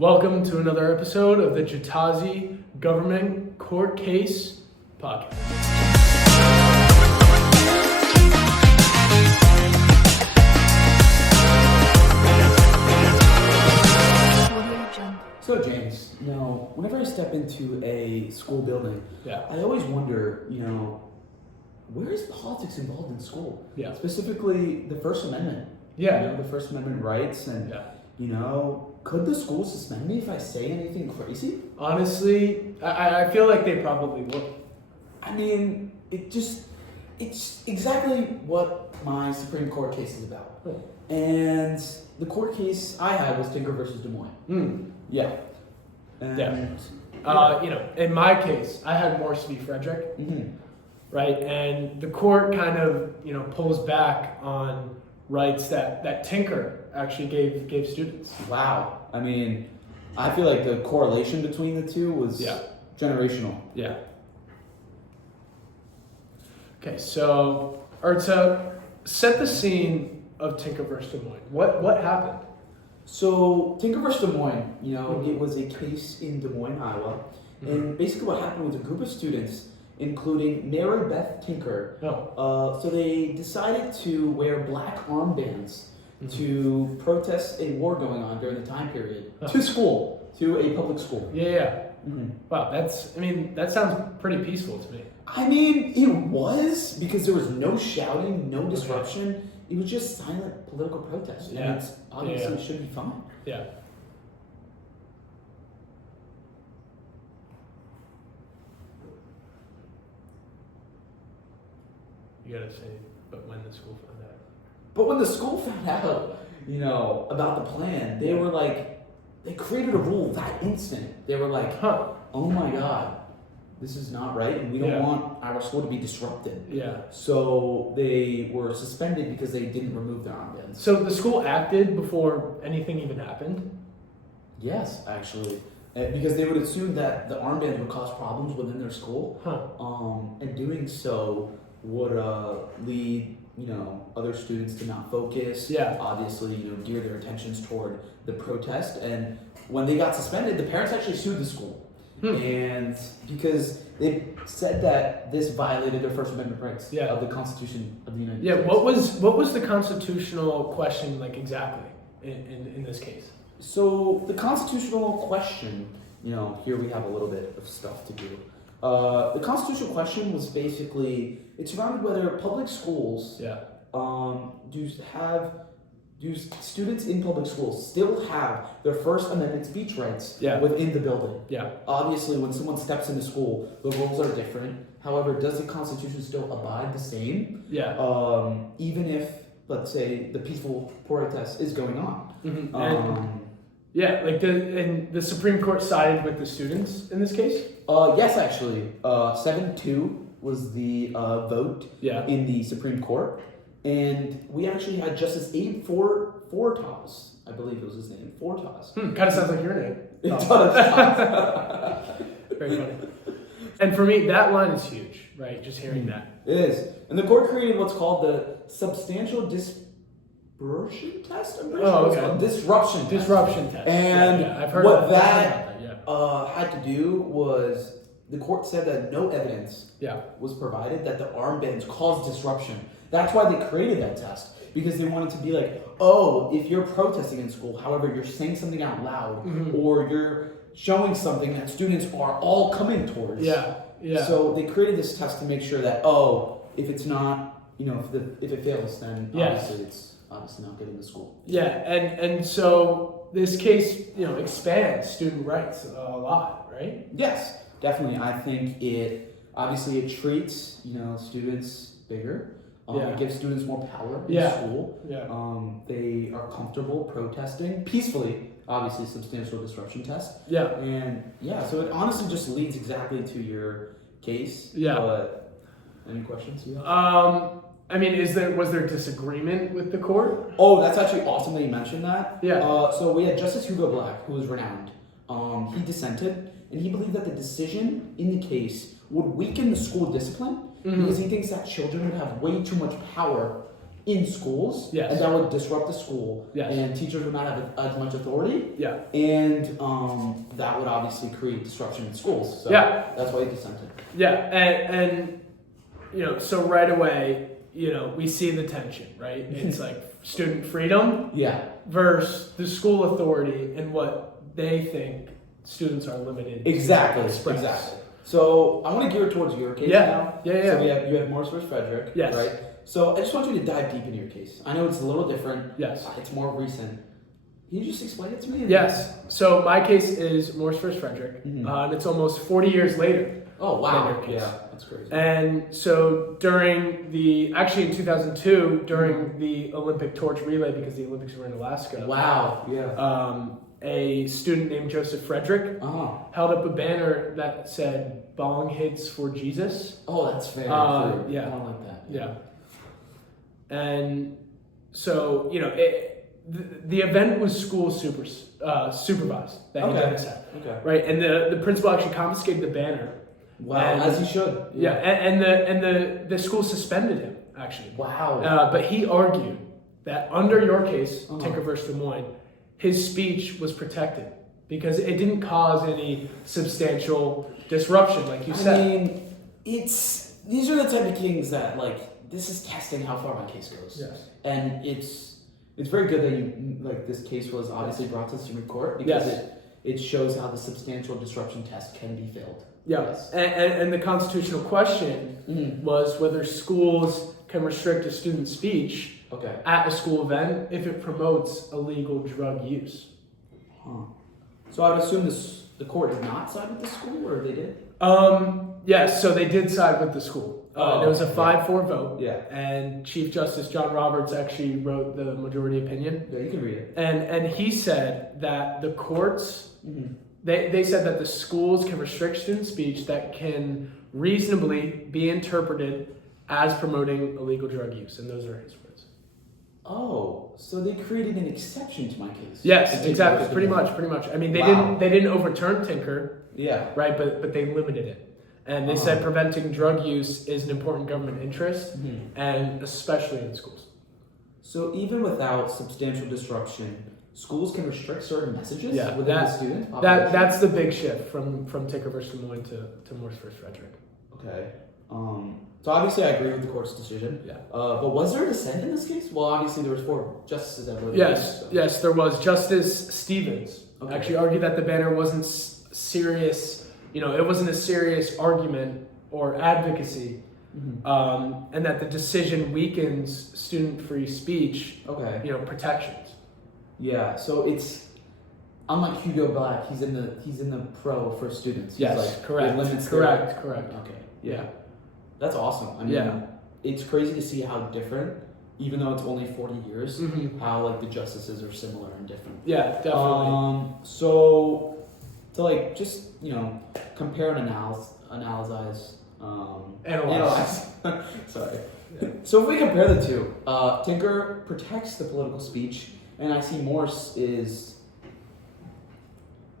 Welcome to another episode of the Jatazi Government Court Case Podcast. So James, whenever I step into a school building, I always wonder, where is politics involved in school? Yeah. Specifically, the First Amendment. Yeah. The First Amendment rights, and could the school suspend me if I say anything crazy? Honestly, I feel like they probably would. I mean, it's exactly what my Supreme Court case is about. Oh. And the court case I had was Tinker versus Des Moines. Yeah. And, in my case, I had Morse v. Frederick, right? And the court kind of, pulls back on rights that Tinker actually gave students. Wow. I mean, I feel like the correlation between the two was generational. Yeah. Okay, so set the scene of Tinker versus Des Moines. What happened? So Tinker versus Des Moines, it was a case in Des Moines, Iowa. And basically what happened was a group of students, including Mary Beth Tinker, so they decided to wear black armbands to protest a war going on during the time period to a public school. Yeah. Wow, that sounds pretty peaceful to me. I mean, it was, because there was no shouting, no disruption. It was just silent political protest. Yeah. And it's obviously it should be fine. Yeah. You gotta say, but when the school found out. But when the school found out, about the plan, they were like, they created a rule that instant. They were like, oh my God, this is not right, and we don't want our school to be disrupted. Yeah. So they were suspended because they didn't remove their armbands. So the school acted before anything even happened? Yes, actually. Because they would assume that the armbands would cause problems within their school. And doing so would lead, other students to not focus. Yeah. Obviously, gear their attentions toward the protest. And when they got suspended, the parents actually sued the school. And because they said that this violated their First Amendment rights of the Constitution of the United States. What was the constitutional question like exactly in this case? So the constitutional question, here we have a little bit of stuff to do. The constitutional question was basically, it's surrounded whether public schools do students in public schools still have their First Amendment speech rights within the building? Yeah. Obviously, when someone steps into school, the rules are different. However, does the Constitution still abide the same? Yeah. Even if, let's say, the peaceful protest is going on. The Supreme Court sided with the students in this case? Yes, actually. 7-2 was the vote in the Supreme Court. And we actually had Justice Abe Fortas, I believe it was his name, Fortas. Kind of sounds like your name. It does. Very funny. And for me, that line is huge, right? Just hearing that. It is. And the court created what's called the substantial dispersion test? Disruption test. Disruption test. And I've heard what that had to do was, the court said that no evidence was provided that the armbands caused disruption. That's why they created that test, because they wanted to be like, if you're protesting in school, however, you're saying something out loud, or you're showing something that students are all coming towards. So they created this test to make sure that, if it's not, if it fails, then obviously it's obviously not getting to school. Yeah, and so this case, expands student rights a lot, right? Yes, definitely. I think it treats, students bigger. It gives students more power in school. They are comfortable protesting peacefully. Obviously, substantial disruption test. And so it honestly just leads exactly to your case. But any questions? Was there disagreement with the court? Oh, that's actually awesome that you mentioned that. So we had Justice Hugo Black, who was renowned. He dissented, and he believed that the decision in the case would weaken the school discipline because he thinks that children would have way too much power in schools, Yes. and that would disrupt the school, Yes. and teachers would not have as much authority, Yeah. and that would obviously create disruption in schools. So Yeah. that's why he dissented. Yeah, and so right away, we see the tension, right? It's like student freedom Yeah. versus the school authority and what they think students are limited Exactly. to express. Exactly. So I want to gear it towards your case now. Yeah. So you have Morris versus Frederick. Yes. Right. So I just want you to dive deep into your case. I know it's a little different. Yes. It's more recent. Can you just explain it to me? Yes. So my case is Morris versus Frederick, and it's almost 40 years later. Oh wow. Than your case. Yeah, that's crazy. And so in 2002, during the Olympic torch relay, because the Olympics were in Alaska. Wow. Yeah. A student named Joseph Frederick Oh. held up a banner that said "Bong hits for Jesus." Oh, that's very Yeah. I don't like that. Yeah. And so the event was school supervised that he did this at, Okay. right? And the principal actually confiscated the banner. Wow. And- As he should. Yeah, and the school suspended him actually. Wow. But he argued that under your case, Uh-huh. Tinker versus Des Moines, his speech was protected because it didn't cause any substantial disruption, like you said. I mean, these are the type of things that this is testing how far my case goes. Yes. And it's very good that this case was obviously brought to the Supreme Court because Yes. it shows how the substantial disruption test can be failed. Yeah, Yes. and the constitutional question was whether schools can restrict a student's speech Okay. at a school event if it promotes illegal drug use. Huh. So I would assume the court did not side with the school, or they did? Yes, so they did side with the school. And it was a 5-4 vote. Yeah. And Chief Justice John Roberts actually wrote the majority opinion. Yeah, you can read it. And he said that the courts, they said that the schools can restrict student speech that can reasonably be interpreted as promoting illegal drug use. And those are his words. Oh, so they created an exception to my case. Yes, exactly. Pretty much. I mean, they didn't overturn Tinker, Yeah. right? But they limited it. And they said preventing drug use is an important government interest, and especially in schools. So even without substantial disruption, schools can restrict certain messages within the student population? That's the big shift from Tinker versus Des Moines to Morris versus Frederick. Okay. So obviously I agree with the court's decision. Yeah. But was there a dissent in this case? Well, obviously there was 4 justices that voted. Yes, there was. Justice Stevens actually argued that the banner wasn't serious. It wasn't a serious argument or advocacy, and that the decision weakens student-free speech. Okay. Protections. Yeah. So it's unlike Hugo Black. He's in the pro for students. He's Correct. It limits Correct. Okay. Yeah. That's awesome. I mean, it's crazy to see how different, even though it's only 40 years, how the justices are similar and different. Yeah, definitely. So to just compare and analyze. Sorry. So if we compare the two, Tinker protects the political speech, and I see Morse is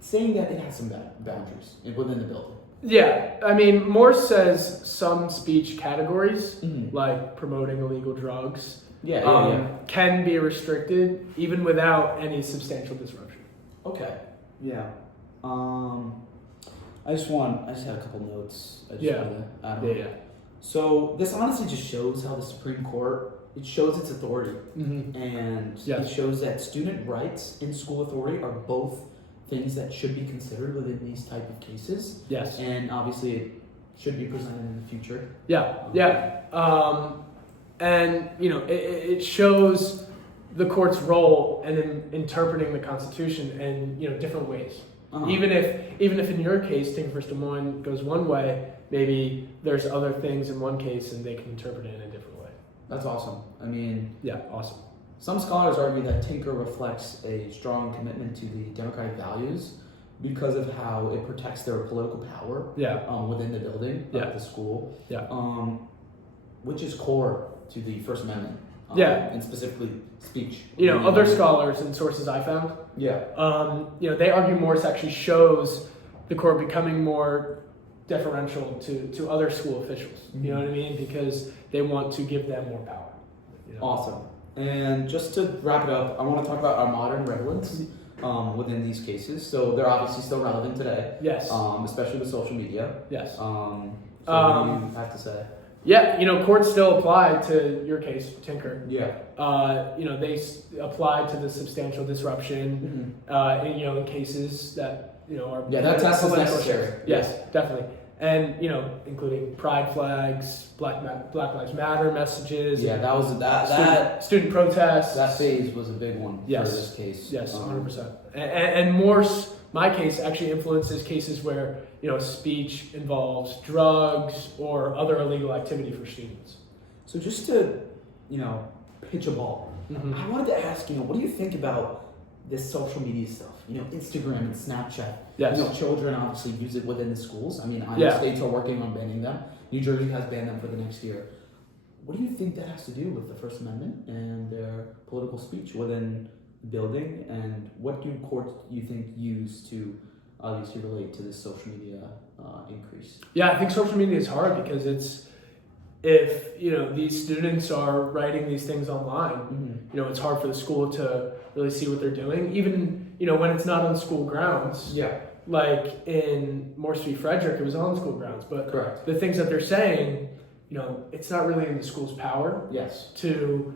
saying that it has some boundaries within the building. Yeah, I mean, Morse says some speech categories, like promoting illegal drugs, can be restricted even without any substantial disruption. Okay. Yeah. I just had a couple notes. So this honestly just shows how the Supreme Court, it shows its authority, and it shows that student rights and school authority are both things that should be considered within these type of cases. Yes. And obviously it should be presented in the future. And it shows the court's role in interpreting the Constitution in different ways. Even if in your case Tinker versus Des Moines goes one way, maybe there's other things in one case and they can interpret it in a different way. That's awesome. I mean, awesome. Some scholars argue that Tinker reflects a strong commitment to the democratic values because of how it protects their political power within the building of the school, which is core to the First Amendment, and specifically speech. Other scholars and sources I found, they argue Morse actually shows the court becoming more deferential to other school officials. You know what I mean? Because they want to give them more power. Awesome. And just to wrap it up, I want to talk about our modern relevance within these cases. So they're obviously still relevant today. Yes. Especially with social media. Yes. So what do you have to say? Yeah, courts still apply to your case, Tinker. Yeah. They apply to the substantial disruption, in cases that, are... Yeah, that test is necessary. Yes, definitely. And, including pride flags, Black Lives Matter messages. Yeah, that was student protests. That phase was a big one for Yes. this case. Yes, 100%. And my case actually influences cases where, speech involves drugs or other illegal activity for students. So just to, pitch a ball, I wanted to ask, what do you think about this social media stuff? Instagram and Snapchat. Yes. Children obviously use it within the schools. I mean, states are working on banning them. New Jersey has banned them for the next year. What do you think that has to do with the First Amendment and their political speech within the building? And what do courts, you think, use to relate to this social media increase? Yeah, I think social media is hard because if these students are writing these things online, it's hard for the school to really see what they're doing. Even when it's not on school grounds. Yeah. Like in Morse v. Frederick, it was on school grounds, but correct. The things that they're saying, it's not really in the school's power. Yes. To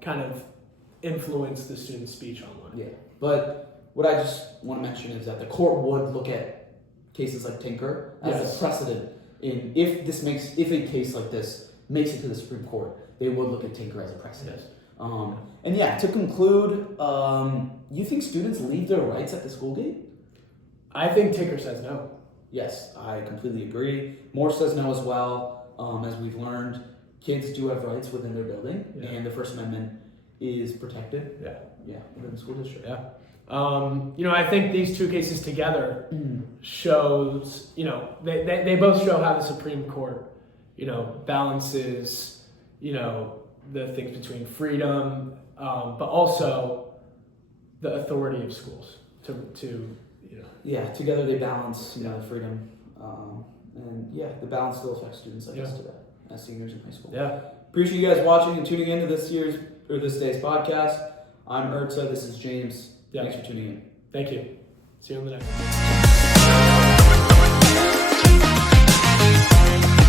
kind of influence the student's speech online. Yeah, but what I just want to mention is that the court would look at cases like Tinker as a precedent. If a case like this makes it to the Supreme Court, they would look at Tinker as a precedent. Yes. To conclude, you think students leave their rights at the school gate? I think Tinker says no. Yes, I completely agree. Moore says no as well. As we've learned, kids do have rights within their building, and the First Amendment is protected. Yeah, within the school district. Yeah. I think these two cases together shows, they both show how the Supreme Court, balances, the things between freedom, but also the authority of schools to. Yeah, together they balance, freedom, the balance still affects students like us today, as seniors in high school. Yeah. Appreciate you guys watching and tuning into this day's podcast. I'm Urta. This is James. Yeah. Thanks for tuning in. Thank you. See you on the next one.